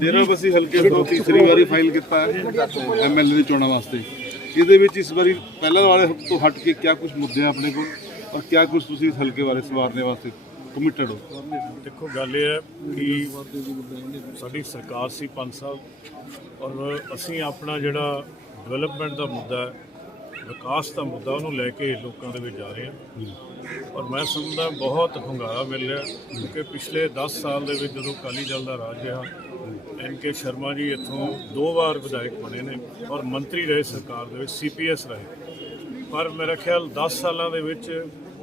ਡੇਰਾ ਬਸੀ ਹਲਕੇ ਤੋਂ ਤੀਸਰੀ ਵਾਰੀ ਫਾਈਲ ਕੀਤਾ ਹੈ ਐਮਐਲਏ ਦੀ ਚੋਣਾਂ ਵਾਸਤੇ। ਇਹਦੇ ਵਿੱਚ ਇਸ ਵਾਰੀ ਪਹਿਲਾਂ ਵਾਲੇ ਤੋਂ ਹਟ ਕੇ ਕਿਆ ਕੁਝ ਮੁੱਦੇ ਆ ਆਪਣੇ ਕੋਲ ਔਰ ਕਿਆ ਕੁਝ ਤੁਸੀਂ ਇਸ ਹਲਕੇ ਬਾਰੇ ਸਵਾਰਨੇ ਵਾਸਤੇ ਕਮਿਟਡ ਹੋ? ਦੇਖੋ, ਗੱਲ ਇਹ ਹੈ ਕਿ ਸਾਡੀ ਸਰਕਾਰ ਸੀ ਪੰਜ ਸਾਲ ਔਰ ਅਸੀਂ ਆਪਣਾ ਜਿਹੜਾ ਡਿਵੈਲਪਮੈਂਟ ਦਾ ਮੁੱਦਾ ਵਿਕਾਸ ਦਾ ਮੁੱਦਾ, ਉਹਨੂੰ ਲੈ ਕੇ ਲੋਕਾਂ ਦੇ ਵਿੱਚ ਜਾ ਰਹੇ ਹਾਂ। ਔਰ ਮੈਂ ਸਮਝਦਾ ਬਹੁਤ ਹੁੰਗਾਰਾ ਮਿਲ ਰਿਹਾ ਕਿਉਂਕਿ ਪਿਛਲੇ 10 ਸਾਲ ਦੇ ਵਿੱਚ ਜਦੋਂ ਅਕਾਲੀ ਦਲ ਦਾ ਰਾਜ ਰਿਹਾ ਐਨ ਕੇ ਸ਼ਰਮਾ ਜੀ ਇੱਥੋਂ ਦੋ ਵਾਰ ਵਿਧਾਇਕ ਬਣੇ ਨੇ ਔਰ ਮੰਤਰੀ ਰਹੇ ਸਰਕਾਰ ਦੇ ਵਿੱਚ ਸੀਪੀਐਸ ਰਹੇ। ਪਰ ਮੇਰਾ ਖਿਆਲ 10 ਸਾਲਾਂ ਦੇ ਵਿੱਚ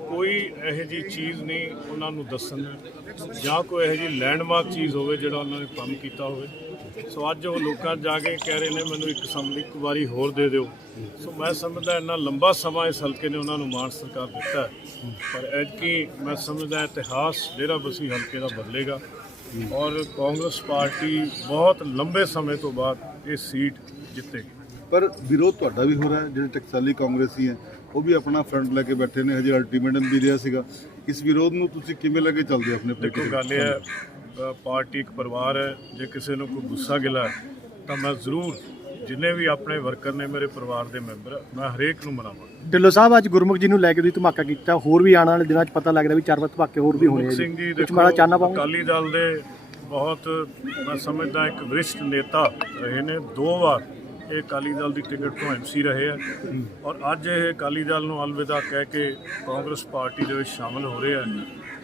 ਕੋਈ ਇਹੋ ਜੀ ਚੀਜ਼ ਨਹੀਂ ਉਹਨਾਂ ਨੂੰ ਦੱਸਣ ਜਾਂ ਕੋਈ ਇਹੋ ਜੀ ਲੈਂਡਮਾਰਕ ਚੀਜ਼ ਹੋਵੇ ਜਿਹੜਾ ਉਹਨਾਂ ਨੇ ਕੰਮ ਕੀਤਾ ਹੋਵੇ। ਸੋ ਅੱਜ ਉਹ ਲੋਕਾਂ ਜਾ ਕੇ ਕਹਿ ਰਹੇ ਨੇ, ਮੈਨੂੰ ਇੱਕ ਸਮ, ਇੱਕ ਵਾਰੀ ਹੋਰ ਦੇ ਦਿਓ। ਸੋ ਮੈਂ ਸਮਝਦਾ ਇੰਨਾ ਲੰਬਾ ਸਮਾਂ ਇਸ ਹਲਕੇ ਨੇ ਉਹਨਾਂ ਨੂੰ ਮਾਨ ਸਰਕਾਰ ਦਿੱਤਾ। ਹੈ ਪਰ ਐਤਕੀ ਮੈਂ ਸਮਝਦਾ ਇਤਿਹਾਸ ਡੇਰਾ ਬਸੀ ਹਲਕੇ ਦਾ ਬਦਲੇਗਾ। ਔਰ ਕਾਂਗਰਸ ਪਾਰਟੀ ਬਹੁਤ ਲੰਬੇ ਸਮੇਂ ਤੋਂ ਬਾਅਦ ਇਹ ਸੀਟ ਜਿੱਤੇਗੀ। ਪਰ ਵਿਰੋਧ ਤੁਹਾਡਾ ਵੀ ਹੋ ਰਿਹਾ ਜਿਹੜੇ ਟਕਸਾਲੀ ਕਾਂਗਰਸੀ ਹੈ ਉਹ ਵੀ ਆਪਣਾ ਫਰੰਟ ਲੈ ਕੇ ਬੈਠੇ ਨੇ ਹਜੇ ਅਲਟੀਮੇਟਮ ਵੀ ਰਿਹਾ ਸੀਗਾ। ਇਸ ਵਿਰੋਧ ਨੂੰ ਤੁਸੀਂ ਕਿਵੇਂ ਲੈ ਕੇ ਚੱਲਦੇ ਆਪਣੇ ਦੇਖੋ ਗੱਲ ਇਹ ਹੈ ਪਾਰਟੀ ਇੱਕ ਪਰਿਵਾਰ ਹੈ ਜੇ ਕਿਸੇ ਨੂੰ ਕੋਈ ਗੁੱਸਾ ਗਿਲਾ ਤਾਂ ਮੈਂ ਜ਼ਰੂਰ ਜਿੰਨੇ ਵੀ ਆਪਣੇ ਵਰਕਰ ਨੇ ਮੇਰੇ ਪਰਿਵਾਰ ਦੇ ਮੈਂਬਰ ਮੈਂ ਹਰੇਕ ਨੂੰ ਮਨਾਵਾਂਗਾ। ਢਿੱਲੋਂ ਸਾਹਿਬ ਅੱਜ ਗੁਰਮੁਖ ਜੀ ਨੂੰ ਲੈ ਕੇ ਤੁਸੀਂ ਧਮਾਕਾ ਕੀਤਾ ਹੋਰ ਵੀ ਆਉਣ ਵਾਲੇ ਦਿਨਾਂ 'ਚ ਪਤਾ ਲੱਗਦਾ ਵੀ ਚਾਰ ਪੰਜ ਧਮਾਕੇ ਹੋਰ ਵੀ ਹੋਣੇ ਆ ਮੁਖ ਜੀ। ਸਿੰਘ ਜੀ ਕੁਝ ਮਾੜਾ ਚਾਨਣਾ ਪਾਉਂਗੇ ਅਕਾਲੀ ਦਲ ਦੇ ਬਹੁਤ ਮੈਂ ਸਮਝਦਾ ਇੱਕ ਵਿਰਿਸ਼ਟ ਨੇਤਾ ਰਹੇ ਨੇ। ਦੋ ਵਾਰ ਇਹ ਅਕਾਲੀ ਦਲ ਦੀ ਟਿਕਟ ਤੋਂ ਐਮਸੀ ਰਹੇ ਆ। ਔਰ ਅੱਜ ਇਹ ਅਕਾਲੀ ਦਲ ਨੂੰ ਅਲਵਿਦਾ ਕਹਿ ਕੇ ਕਾਂਗਰਸ ਪਾਰਟੀ ਦੇ ਵਿੱਚ ਸ਼ਾਮਲ ਹੋ ਰਹੇ ਆ।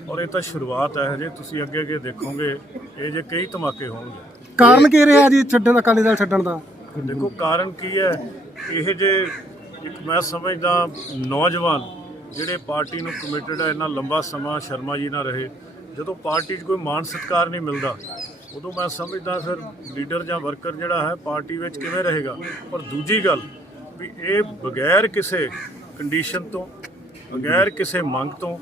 ਔਰ ਇਹ ਤਾਂ ਸ਼ੁਰੂਆਤ ਹੈ ਹਜੇ ਤੁਸੀਂ ਅੱਗੇ ਅੱਗੇ ਦੇਖੋਗੇ ਇਹ ਜੇ ਕਈ ਧਮਾਕੇ ਹੋਣਗੇ। ਕਾਰਨ ਕੀ ਰਿਹਾ ਜੀ ਛੱਡਣ ਅਕਾਲੀ ਦਲ ਛੱਡਣ ਦਾ? ਦੇਖੋ, ਕਾਰਨ ਕੀ ਹੈ? ਇਹ ਜੇ ਇੱਕ ਮੈਂ ਸਮਝਦਾ ਨੌਜਵਾਨ ਜਿਹੜੇ ਪਾਰਟੀ ਨੂੰ ਕਮਿਟਡ ਹੈ ਇੰਨਾ ਲੰਬਾ ਸਮਾਂ ਸ਼ਰਮਾ ਜੀ ਨਾਲ ਰਹੇ, ਜਦੋਂ ਪਾਰਟੀ 'ਚ ਕੋਈ ਮਾਨ ਸਤਿਕਾਰ ਨਹੀਂ ਮਿਲਦਾ, ਉਦੋਂ ਮੈਂ ਸਮਝਦਾ ਫਿਰ ਲੀਡਰ ਜਾਂ ਵਰਕਰ ਜਿਹੜਾ ਹੈ, ਪਾਰਟੀ ਵਿੱਚ ਕਿਵੇਂ ਰਹੇਗਾ? ਪਰ ਦੂਜੀ ਗੱਲ ਵੀ ਇਹ ਬਗੈਰ ਕਿਸੇ ਕੰਡੀਸ਼ਨ ਤੋਂ, ਬਗੈਰ ਕਿਸੇ ਮੰਗ ਤੋਂ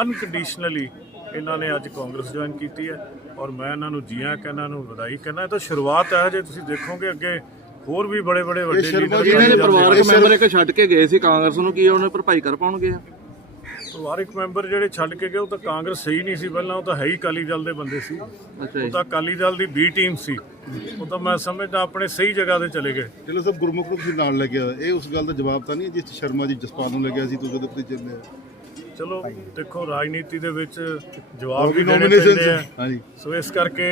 ਅਨਕੰਡੀਸ਼ਨਲੀ ਇਹਨਾਂ ਨੇ ਅੱਜ ਕਾਂਗਰਸ ਜੁਆਇਨ ਕੀਤੀ ਹੈ ਔਰ ਮੈਂ ਇਹਨਾਂ ਨੂੰ ਜੀਆਂ ਕਹਿੰਦਾ ਇਹਨਾਂ ਨੂੰ ਵਧਾਈ ਕਹਿੰਦਾ, ਇਹ ਤਾਂ ਸ਼ੁਰੂਆਤ ਹੈ, ਜੇ ਤੁਸੀਂ ਦੇਖੋਗੇ ਅੱਗੇ ਹੋਰ ਵੀ ਬੜੇ ਬੜੇ ਵੱਡੇ ਲੀਡਰ ਜੀ ਅਕਾਲੀ ਨੇ ਦਲ ਦੇ ਪਰਿਵਾਰਕ ਮੈਂਬਰ ਇੱਕ ਛੱਡ ਕੇ ਗਏ ਸੀ ਕਾਂਗਰਸ ਨੂੰ ਕੀ ਉਹਨੇ ਭਰਪਾਈ ਕਰ ਪਾਉਣਗੇ? ਪਰਿਵਾਰਕ ਮੈਂਬਰ ਜਿਹੜੇ ਛੱਡ ਕੇ ਗਏ ਉਹ ਤਾਂ ਕਾਂਗਰਸ ਸਹੀ ਨਹੀਂ ਸੀ ਪਹਿਲਾਂ ਉਹ ਤਾਂ ਹੈ ਹੀ ਅਕਾਲੀ ਦਲ ਦੇ ਬੰਦੇ ਸੀ। ਉਹ ਤਾਂ ਅਕਾਲੀ ਦਲ ਦੀ ਬੀ ਟੀਮ ਸੀ। ਉਹ ਤਾਂ ਮੈਂ ਸਮਝਦਾ ਆਪਣੇ ਸਹੀ ਜਗ੍ਹਾ ਤੇ ਚਲੇ ਗਏ। ਚਲੋ ਸਭ ਗੁਰਮੁਖ ਨੂੰ ਤੁਸੀਂ ਨਾਲ ਲੈ ਆਏ ਇਹ ਉਸ ਗੱਲ ਦਾ ਜਵਾਬ ਤਾਂ ਨਹੀਂ ਜਿਸ ਸ਼ਰਮਾ ਜੀ ਜਸਪਾਲ ਨੂੰ ਲੱਗਿਆ ਸੀ ਤੁਸੀਂ ਉਹਦੇ ਉੱਤੇ ਚੱਲੇ ਚਲੋ ਦੇਖੋ ਰਾਜਨੀਤੀ ਦੇ ਵਿੱਚ ਜਵਾਬ ਵੀ ਦੇਣੇ ਪੈਂਦੇ ਆ। ਹਾਂਜੀ। ਸੋ ਇਸ ਕਰਕੇ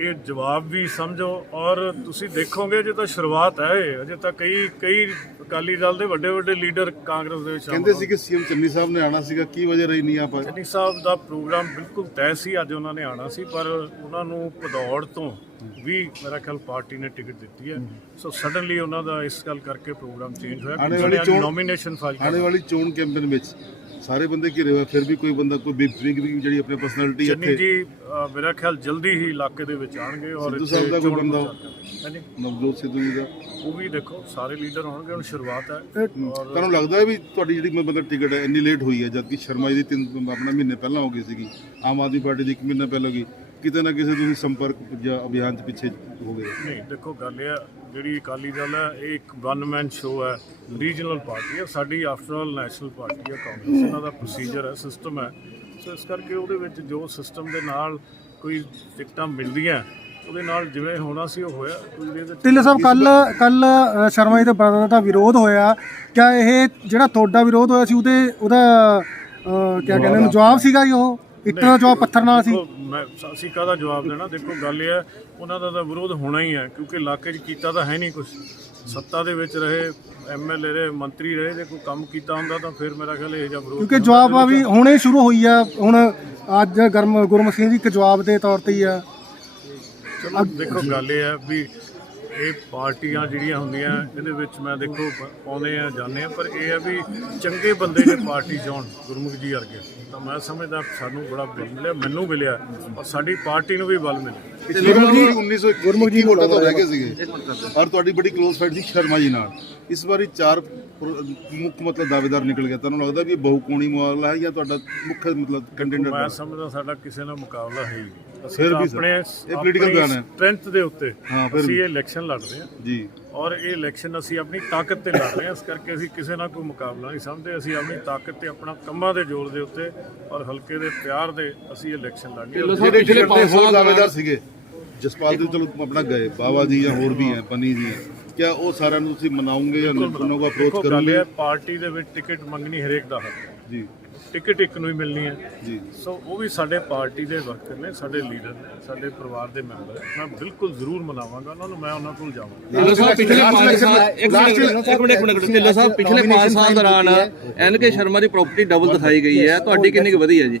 ਇਹ ਜਵਾਬ ਵੀ ਸਮਝੋ ਔਰ ਤੁਸੀਂ ਦੇਖੋਗੇ ਜੇ ਤਾਂ ਸ਼ੁਰੂਆਤ ਹੈ ਇਹ। ਅਜੇ ਤਾਂ ਕਈ ਕਈ ਅਕਾਲੀ ਦਲ ਦੇ ਵੱਡੇ ਵੱਡੇ ਲੀਡਰ ਕਾਂਗਰਸ ਦੇ ਵਿੱਚ ਕਹਿੰਦੇ ਸੀ ਕਿ ਸੀਐਮ ਚੰਨੀ ਸਾਹਿਬ ਨੇ ਆਣਾ ਸੀਗਾ ਕੀ ਵਜ੍ਹਾ ਰਹੀ ਨਹੀਂ ਆ ਪਾਏ ਚੰਨੀ ਸਾਹਿਬ ਦਾ ਪ੍ਰੋਗਰਾਮ ਬਿਲਕੁਲ ਤੈਅ ਸੀ ਅੱਜ ਉਹਨਾਂ ਨੇ ਆਣਾ ਸੀ ਪਰ ਉਹਨਾਂ ਨੂੰ ਭਦੌੜ ਤੋਂ ਵੀ ਮੇਰਾ ਖਿਆਲ ਪਾਰਟੀ ਨੇ ਟਿਕਟ ਦਿੱਤੀ ਹੈ। ਸੋ ਸਡਨਲੀ ਉਹਨਾਂ ਦਾ ਇਸ ਗੱਲ ਕਰਕੇ ਪ੍ਰੋਗਰਾਮ ਚੇਂਜ ਹੋਇਆ ਕਿ ਨੋਮੀਨੇਸ਼ਨ ਫਾਈਲ ਆਉਣੇ ਵਾਲੀ ਚੋਣ ਕੈਂਪੇਨ ਵਿੱਚ। ਸਾਰੇ ਬੰਦੇ ਘਿਰੇ ਹੋਏ ਆ, ਫਿਰ ਵੀ ਕੋਈ ਬੰਦਾ ਕੋਈ ਬਿਗ ਜਿਹੜੀ ਆਪਣੀ ਪਰਸਨੈਲਿਟੀ ਚੰਨੀ ਇੱਥੇ। ਜੀ ਅ, ਮੇਰਾ ਖਿਆਲ ਜਲਦੀ ਹੀ ਇਲਾਕੇ ਦੇ ਵਿੱਚ ਆਣਗੇ ਔਰ ਸਿੱਧੂ ਸਾਹਿਬ ਦਾ ਕੋਈ ਚੋਣ ਬੰਦਾ? ਪ੍ਰਚਾਰ ਕਰਨਗੇ। ਹਾਂਜੀ। ਨਵਜੋਤ ਸਿੱਧੂ ਜੀ ਦਾ। ਉਹ ਵੀ ਦੇਖੋ ਸਾਰੇ ਲੀਡਰ ਹੋਣਗੇ ਹੁਣ ਸ਼ੁਰੂਆਤ ਹੈ। ਔਰ ਤੁਹਾਨੂੰ ਲੱਗਦਾ ਹੈ ਵੀ ਤੁਹਾਡੀ ਜਿਹੜੀ ਮਤਲਬ ਟਿਕਟ ਹੈ ਇੰਨੀ ਲੇਟ ਹੋਈ ਹੈ ਜਦਕਿ ਸ਼ਰਮਾ ਜੀ ਦੀ ਤਿੰਨ ਆਪਣਾ ਮਹੀਨੇ ਪਹਿਲਾਂ ਹੋ ਗਈ ਸੀਗੀ। ਆਮ ਆਦਮੀ ਪਾਰਟੀ ਦੀ ਇੱਕ ਮਹੀਨਾ ਪਹਿਲਾਂ ਹੋ ਗਈ। ਕਿਤੇ ਨਾ ਕਿਸੇ ਤੁਸੀਂ ਸੰਪਰਕ ਜਾਂ ਅਭਿਆਨ ਚ ਪਿੱਛੇ ਹੋ ਗਏ। ਨਹੀਂ ਦੇਖੋ ਗੱਲ ਇਹ ਹੈ ਜਿਹੜੀ ਅਕਾਲੀ ਦਲ ਹੈ ਇਹ ਇੱਕ ਵਨ ਮੈਨ ਸ਼ੋ ਹੈ ਰੀਜਨਲ ਪਾਰਟੀ ਹੈ ਸਾਡੀ ਆਫਟਰ ਆਲ ਨੈਸ਼ਨਲ ਪਾਰਟੀ ਹੈ ਕਾਂਗਰਸ ਇਹਨਾਂ ਦਾ ਪ੍ਰੋਸੀਜਰ ਹੈ ਸਿਸਟਮ ਹੈ। ਸੋ ਇਸ ਕਰਕੇ ਉਹਦੇ ਵਿੱਚ ਜੋ ਸਿਸਟਮ ਦੇ ਨਾਲ ਕੋਈ ਟਿਕਟਾਂ ਮਿਲਦੀਆਂ ਉਹਦੇ ਨਾਲ ਜਿਵੇਂ ਹੋਣਾ ਸੀ ਉਹ ਹੋਇਆ। ਢਿੱਲੋਂ ਸਾਹਿਬ ਕੱਲ ਕੱਲ ਸ਼ਰਮਾ ਜੀ ਦੇ ਬ੍ਰਦਰ ਦਾ ਵਿਰੋਧ ਹੋਇਆ। ਕਿਆ ਇਹ ਜਿਹੜਾ ਤੁਹਾਡਾ ਵਿਰੋਧ ਹੋਇਆ ਸੀ ਉਹਦੇ ਉਹਦਾ ਕਿਆ ਕਹਿੰਦੇ ਨੇ ਜਵਾਬ ਸੀਗਾ ਜੀ ਉਹ? ਇੱਟ ਦਾ ਜਵਾਬ ਪੱਥਰ ਨਾਲ ਸੀ। ਦੇਖੋ, ਮੈਂ ਅਸੀਂ ਕਾਹਦਾ ਜਵਾਬ ਦੇਣਾ ਦੇਖੋ ਗੱਲ ਇਹ ਹੈ ਉਹਨਾਂ ਦਾ ਤਾਂ ਵਿਰੋਧ ਹੋਣਾ ਹੀ ਹੈ ਕਿਉਂਕਿ ਇਲਾਕੇ 'ਚ ਕੀਤਾ ਤਾਂ ਹੈ ਨਹੀਂ ਕੁਝ ਸੱਤਾ ਦੇ ਵਿੱਚ ਰਹੇ ਐਮਐਲਏ ਰਹੇ ਮੰਤਰੀ ਰਹੇ ਜੇ ਕੋਈ ਕੰਮ ਕੀਤਾ ਹੁੰਦਾ ਤਾਂ ਫਿਰ ਮੇਰਾ ਖਿਆਲ ਇਹ ਜਿਹਾ ਵਿਰੋਧ ਕਿਉਂਕਿ ਜਵਾਬ ਆ ਵੀ ਹੁਣੇ ਸ਼ੁਰੂ ਹੋਈ ਆ ਹੁਣ ਅੱਜ ਗਰਮ ਗੁਰਮੁਖ ਸਿੰਘ ਜੀ ਇੱਕ ਜਵਾਬ ਦੇ ਤੌਰ ਤੇ ਹੀ ਆ। ਚਲੋ ਦੇਖੋ ਗੱਲ ਇਹ ਹੈ ਵੀ ਇਹ ਪਾਰਟੀਆਂ ਜਿਹੜੀਆਂ ਹੁੰਦੀਆਂ ਇਹਦੇ ਵਿੱਚ ਮੈਂ ਦੇਖੋ ਪ- ਪਾਉਂਦੇ ਆ ਜਾਂਦੇ ਆ ਪਰ ਇਹ ਹੈ ਵੀ ਚੰਗੇ ਬੰਦੇ ਜੇ ਪਾਰਟੀ 'ਚ ਆਉਣ ਗੁਰਮੁਖ ਜੀ ਵਰਗੇ। ਤਾਂ ਮੈਂ ਸਮਝਦਾ ਸਾਨੂੰ ਬੜਾ ਬਲ ਮਿਲਿਆ ਮੈਨੂੰ ਮਿਲਿਆ ਔਰ ਸਾਡੀ ਪਾਰਟੀ ਨੂੰ ਵੀ ਬਲ ਮਿਲਿਆ। ਪਿਛਲੇ ਵਾਰੀ 1900 ਗੁਰਮੁਖ ਜੀ ਵੋਟਾਂ ਤੋਂ ਰਹਿ ਗਏ ਸੀਗੇ। ਔਰ ਤੁਹਾਡੀ ਬੜੀ ਕਲੋਜ਼ ਫਾਈਟ ਸੀ ਸ਼ਰਮਾ ਜੀ ਨਾਲ। ਇਸ ਵਾਰੀ ਚਾਰ ਮੁੱਖ ਮਤਲਬ ਦਾਅਵੇਦਾਰ ਨਿਕਲ ਗਿਆ ਤੁਹਾਨੂੰ ਲੱਗਦਾ ਵੀ ਇਹ ਬਹੁਕੋਣੀ ਮੁਕਾਬਲਾ ਹੈ ਜਾਂ ਤੁਹਾਡਾ ਮੁੱਖ ਮਤਲਬ ਕੰਟੈਂਡਰ ਮੈਂ ਸਮਝਦਾ ਸਾਡਾ ਕਿਸੇ ਨਾਲ ਮੁਕਾਬਲਾ ਹੈ ਹੀ ਨਹੀਂ। ਫਿਰ ਵੀ ਸਰ, ਆਪਣੇ ਇਹ political ਬਿਆਨ ਹੈ। ਸਟਰੈਂਥ ਦੇ ਉੱਤੇ ਹਾਂ, ਫਿਰ ਅਸੀਂ। ਇਹ ਇਲੈਕਸ਼ਨ ਲੜਦੇ ਹਾਂ। ਜੀ। ਔਰ ਇਹ ਇਲੈਕਸ਼ਨ ਅਸੀਂ ਆਪਣੀ ਤਾਕਤ ਤੇ ਲੜ ਰਹੇ ਹਾਂ ਇਸ ਕਰਕੇ ਅਸੀਂ ਕਿਸੇ ਨਾਲ ਕੋਈ ਮੁਕਾਬਲਾ ਨਹੀਂ ਸਮਝਦੇ। ਅਸੀਂ ਆਪਣੀ ਤਾਕਤ ਤੇ ਆਪਣਾ ਕੰਮਾਂ ਦੇ ਜ਼ੋਰ ਦੇ ਉੱਤੇ ਔਰ ਹਲਕੇ ਦੇ ਪਿਆਰ ਦੇ ਅਸੀਂ ਇਲੈਕਸ਼ਨ ਲੜਨੀ ਜਿਹੜੇ ਜਿਹੜੇ ਹੋਰ ਦਾਅਵੇਦਾਰ ਸੀਗੇ ਜਸਪਾਲ ਜੀ ਚਲੋ ਆਪਣਾ ਗਏ ਬਾਵਾ ਜੀ ਜਾਂ ਹੋਰ ਵੀ ਹੈ ਪਨੀ ਜੀ ਹੈ। ਕਿਆ ਉਹ ਸਾਰਿਆਂ ਨੂੰ ਤੁਸੀਂ ਮਨਾਉਂਗੇ ਜਾਂ ਉਹਨਾਂ ਨੂੰ ਅਪਰੋਚ ਕਰੋਗੇ ਪਾਰਟੀ ਦੇ ਵਿੱਚ ਟਿਕਟ ਮੰਗਣੀ ਹਰੇਕ ਦਾ ਹੱਕ ਹੈ। ਜੀ। ਟਿਕਟ ਇੱਕ ਨੂੰ ਹੀ ਮਿਲਣੀ ਹੈ। ਜੀ। ਸੋ ਉਹ ਵੀ ਸਾਡੇ ਪਾਰਟੀ ਦੇ ਵਰਕਰ ਨੇ ਸਾਡੇ ਲੀਡਰ ਨੇ ਸਾਡੇ ਪਰਿਵਾਰ ਦੇ ਮੈਂਬਰ ਮੈਂ ਬਿਲਕੁਲ ਜ਼ਰੂਰ ਮਨਾਵਾਂਗਾ ਉਹਨਾਂ ਨੂੰ ਮੈਂ ਉਹਨਾਂ ਕੋਲ ਜਾਵਾਂਗਾ। ਢਿੱਲੋਂ ਸਾਹਿਬ ਪਿਛਲੇ 5 ਸਾਲ ਇੱਕ ਮਿੰਟ ਇੱਕ ਮਿੰਟ ਇੱਕ ਮਿੰਟ ਢਿੱਲੋਂ ਸਾਹਿਬ ਪਿਛਲੇ 5 ਸਾਲ ਦੌਰਾਨ ਐਨ ਕੇ ਸ਼ਰਮਾ ਦੀ ਪ੍ਰਾਪਰਟੀ ਡਬਲ ਦਿਖਾਈ ਗਈ ਹੈ। ਤੁਹਾਡੀ ਕਿੰਨੀ ਕੁ ਵਧੀ ਹੈ ਜੀ?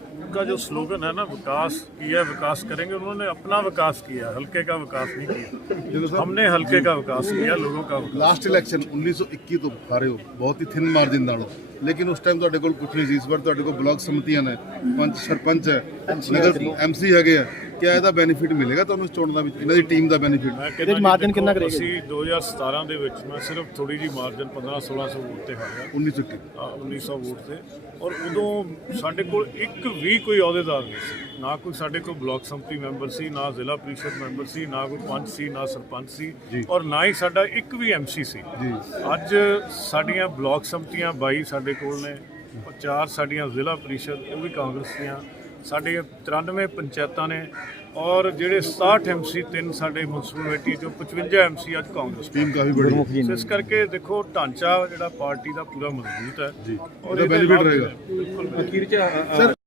उनका जो स्लोगन है ना विकास किया विकास करेंगे उन्होंने अपना विकास किया हल्के का विकास नहीं किया हमने हल्के का विकास किया लोगों का विकास ਲਾਸਟ ਇਲੈਕਸ਼ਨ 1921 ਤੋਂ ਹਾਰੇ ਹੋ ਬਹੁਤ ਹੀ ਥਿਨ ਮਾਰਜਿਨ ਨਾਲ ਲੇਕਿਨ ਉਸ ਟਾਈਮ ਤੁਹਾਡੇ ਕੋਲ ਕੁਝ ਨਹੀਂ ਸੀ ਇਸ ਵਾਰ ਤੁਹਾਡੇ ਕੋਲ ਬਲਾਕ ਸਮਤੀਆਂ ਨੇ ਪੰਚ ਸਰਪੰਚ ਹੈ ਨਗਰ ਐਮਸੀ ਹੈਗੇ ਆ ਕਿਆ ਇਹਦਾ ਬੈਨੀਫਿਟ ਮਿਲੇਗਾ ਤੁਹਾਨੂੰ ਇਸ ਚੋਣ ਦਾ ਵਿੱਚ ਇਹਨਾਂ ਦੀ ਟੀਮ ਦਾ ਬੈਨੀਫਿਟ ਮੈਂ ਕਹਿੰਦਾ ਮਾਰਜਨ ਕਿੰਨਾ ਕਰੇਗਾ? ਅਸੀਂ 2017 ਦੇ ਵਿੱਚ ਮੈਂ ਸਿਰਫ ਥੋੜੀ ਜੀ ਮਾਰਜਨ 15 1600 ਵੋਟ ਤੇ ਹਾਰਿਆ। 1921 ਆ, 1900 ਵੋਟ ਤੇ। ਔਰ ਉਦੋਂ ਸਾਡੇ ਕੋਲ ਇੱਕ ਵੀ ਕੋਈ ਅਹੁਦੇਦਾਰ ਨਹੀਂ ਸੀ। ਨਾ ਕੋਈ ਸਾਡੇ ਕੋਲ ਬਲਾਕ ਸੰਮਤੀ ਮੈਂਬਰ ਸੀ ਨਾ ਜ਼ਿਲ੍ਹਾ ਪ੍ਰੀਸ਼ਦ ਮੈਂਬਰ ਸੀ ਨਾ ਕੋਈ ਪੰਚ ਸੀ ਨਾ ਸਰਪੰਚ ਸੀ। ਔਰ ਨਾ ਹੀ ਸਾਡਾ ਇੱਕ ਵੀ ਐਮਸੀ ਸੀ ਜੀ। ਅੱਜ ਸਾਡੀਆਂ ਬਲਾਕ ਸੰਮਤੀਆਂ 22 ਸਾਡੇ ਕੋਲ ਨੇ ਚਾਰ ਸਾਡੀਆਂ ਜ਼ਿਲ੍ਹਾ ਪ੍ਰੀਸ਼ਦ ਉਹ ਵੀ ਕਾਂਗਰਸ ਦੀਆਂ। ਸਾਡੇ 93 ਪੰਚਾਇਤਾਂ ਨੇ ਔਰ ਜਿਹੜੇ 67 ਐਮਸੀ ਤਿੰਨ ਸਾਡੇ ਮਿਊਨਿਸਪੈਲਿਟੀ ਚੋਂ 55 ਐਮਸੀ ਅੱਜ ਕਾਂਗਰਸ। ਟੀਮ ਕਾਫੀ ਬੜੀ ਇਸ ਕਰਕੇ ਦੇਖੋ ਢਾਂਚਾ ਜਿਹੜਾ ਪਾਰਟੀ ਦਾ ਪੂਰਾ ਮਜ਼ਬੂਤ ਹੈ ਜੀ। ਔਰ ਬੈਨੀਫਿਟ ਰਹੇਗਾ। ਬਿਲਕੁਲ ਅਖੀਰ ਚ